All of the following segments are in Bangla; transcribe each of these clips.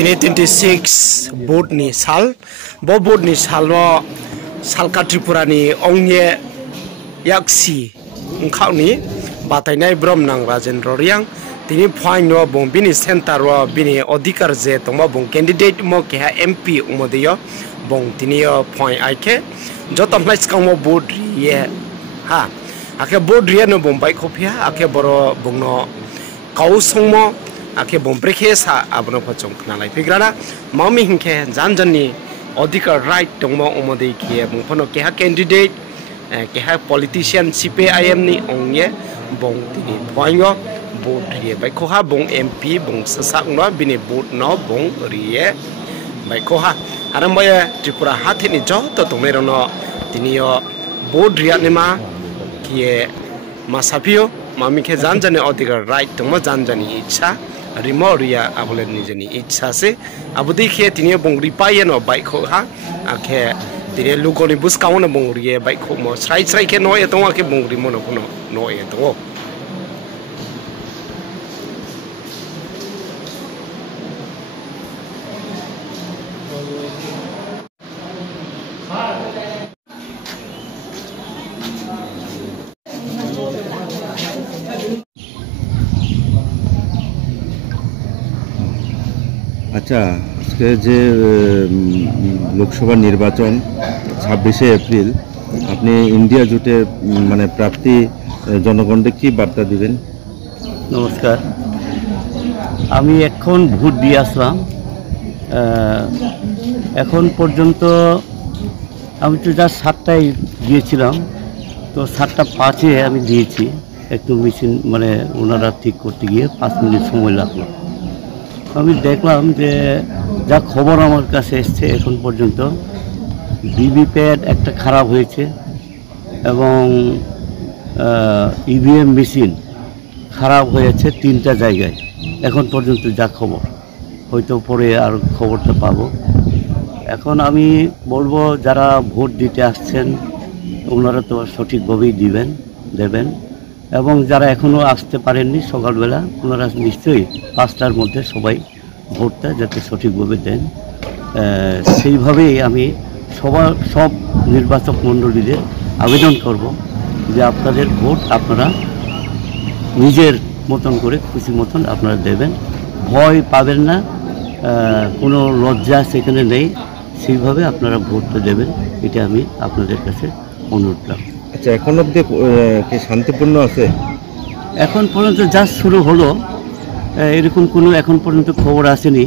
Tini 26 boat ni sal, boat ni salwa salka Tripura ni ongye yaksi ngkau ni batai nai brom nang Rajendra Riang tini point no bong bini center ro bini odhikar je toma bong candidate mo ke MP umodiyo bong tini point aike jotom place kang mo boat ye ha ake boat ye no bong bai khopia ake boro bong no kau songmo ake bong breke sa abno phachong khna lai pigrana mami hingke janjani odhikar right tongmo umodi ke bong phono ke candidate ke politician CPIM ni ongye bong tini poingo boat rie bai koha bong MP bong sasak no bini boat no bong rie bai koha arambaya Tripura hathi ni jo to tomero no tini yo boat ria ni ma kie masapio mami ke janjani odhikar right tongmo janjani ichha rimo ria abole nijani ichha se abudi ke tini bong ripai no bai koha ake tini lukoni buskauna bong rie bai ko mo srai ke no e tong ake bong rimo no kuno no e to আচ্ছা আজকে যে লোকসভা নির্বাচন 26শে এপ্রিল আপনি ইন্ডিয়া জোটে মানে প্রার্থী জনগণকে কি বার্তা দিবেন? নমস্কার, আমি এখন ভোট দিয়ে আসলাম। এখন পর্যন্ত আমি তো যা 7টায় গিয়েছিলাম, তো 7:05 আমি দিয়েছি। একটু মেশিন মানে ওনারা ঠিক করতে গিয়ে 5 মিনিট সময় লাগলো। আমি দেখলাম যে যা খবর আমার কাছে এসছে এখন পর্যন্ত ভিভিপ্যাট একটা খারাপ হয়েছে এবং ইভিএম মেশিন খারাপ হয়েছে 3টা জায়গায় এখন পর্যন্ত যা খবর, হয়তো পরে আর খবরটা পাবো। এখন আমি বলবো যারা ভোট দিতে আসছেন ওনারা তো সঠিকভাবেই দেবেন এবং যারা এখনও আসতে পারেননি সকালবেলা ওনারা নিশ্চয়ই 5টার মধ্যে সবাই ভোটটা যাতে সঠিকভাবে দেন, সেইভাবেই আমি সব নির্বাচক মণ্ডলীদের আবেদন করব যে আপনাদের ভোট আপনারা নিজের মতন করে খুশি মতন আপনারা দেবেন, ভয় পাবেন না, কোনো লজ্জা সেখানে নেই, সেইভাবে আপনারা ভোটটা দেবেন, এটা আমি আপনাদের কাছে অনুরোধ রাখব। আচ্ছা, এখন অবধি কি শান্তিপূর্ণ আছে? এখন পর্যন্ত যা শুরু হলো এরকম কোনো এখন পর্যন্ত খবর আসেনি,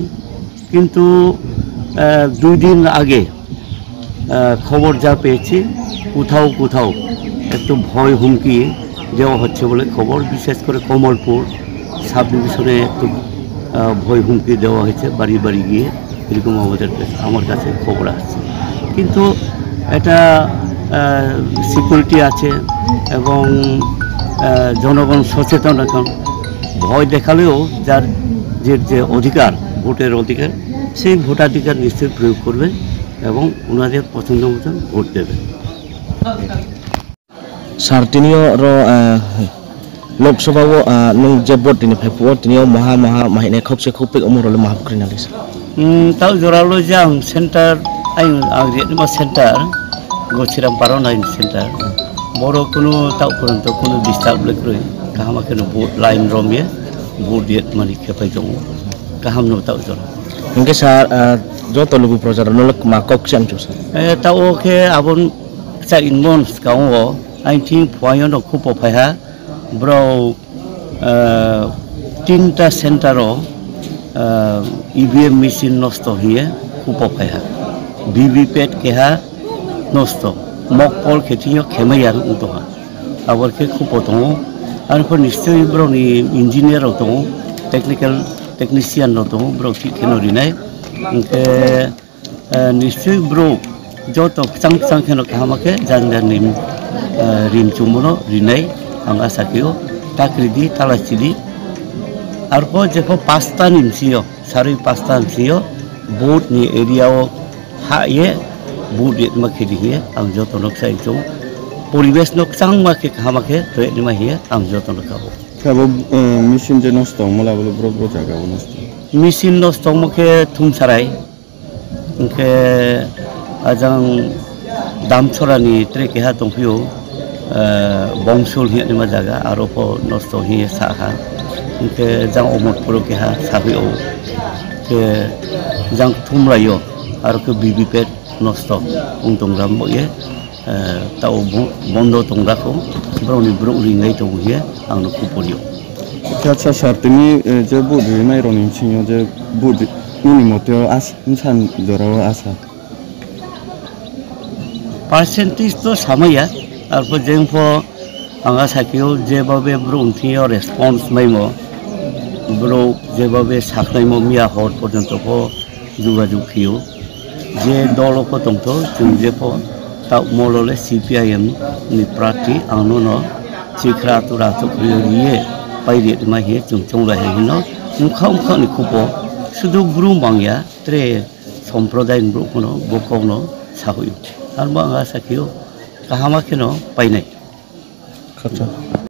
কিন্তু 2 দিন আগে খবর যা পেয়েছি কোথাও একটু ভয় হুমকি দেওয়া হচ্ছে বলে খবর, বিশেষ করে কমলপুর সাব ডিভিশনে একটু ভয় হুমকি দেওয়া হয়েছে বাড়ি গিয়ে, এরকম আমার কাছে খবর আসছে। কিন্তু এটা সিকিউরিটি আছে এবং জনগণ সচেতন, এখন ভয় দেখালেও যার যে অধিকার ভোটের অধিকার সেই ভোটাধিকার নিশ্চয়ই প্রয়োগ করবে এবং ওনাদের পছন্দ মতন ভোট দেবে। Sar tinio ro Loksawa nung jebot ini phepo tinio maha mahine khopse khopik umur le mahap krinalis tau joralo jang center aing agri ma center gochiram paron aing center boro kono tau poronto kono disturb lekroi kahama kono vote line romye vote diet mani khepai jong kaham no tau jor ingke sar joto lugu projar nolak makok siam chu tau ke abon sa inmon kawo aing ting phoyon no khupo phaiha bro 3টা সেন্টারও ইভিএম মেশিন নষ্ট হয়ে উপপায়া ভিভিপ্যাট কেহা নষ্ট মকপল খেতিও খেমাইয়ার উঠোহা আবারকে খুব দङ আর নিশ্চয় ব্রনি ইঞ্জিনিয়ার দङ টেকনিশিয়ান দङ ব্র খেনো রিনাই নিশ্চয় ব্র যত চাং খেনো কামাকে জানজানি রিম চুমনো Rinnai ang asakio takridi talasili arpo jeko 5টা nimsio sari 5টা nimsio boat ni area o ha ye boat ye makhidi ye ang joto nok sai chu poribesh nok chang ma ke hamake re ni ma ye ang joto nok kabo kabo mission je nosto mola bolo bro jaga nosto machine नस्त मखे थुमसाराय इनके आजां दामछरानि ट्रेके हा दंफियो बंशुल हिया निमा जागा आरो प नस्त हिया साहा इनके जां अमरपुर के हा साबियो के जां थुमलायो आरो के बिबिपेट नस्त उंतंग्राम बये ताव बन्द तंग्राखौ ब्राउनि ब्रुरिङै दंहिया आंनो कुपरियो आच्छा सारतनि जे बुदि माइरनि सिङाव जे बुदि नुनि मतेयाव सान जराव आसा पार्सेन्टेज तो सामया आरो जोंफो आंहा साखियाव जेबाबे ब्रुंथियाव रेसपन्स माइमो ब्रो जेबाबे साखनायमो मिया हर पर्यन्तखौ जुगाजुग खियो जे दलखौ दंथ' जों जेफो ता मलले CPIM नि प्रार्थी आंनो न चिख्रा तुरा तो खियो बायदि माहि जों चंला हेनो उखा नि खुपो सुदु ब्रु मांया त्रे सम्प्रदाय ब्रुखनो बखौनो साहुयो आरो आंहा साखियाव गाहामाखिनो बायनाय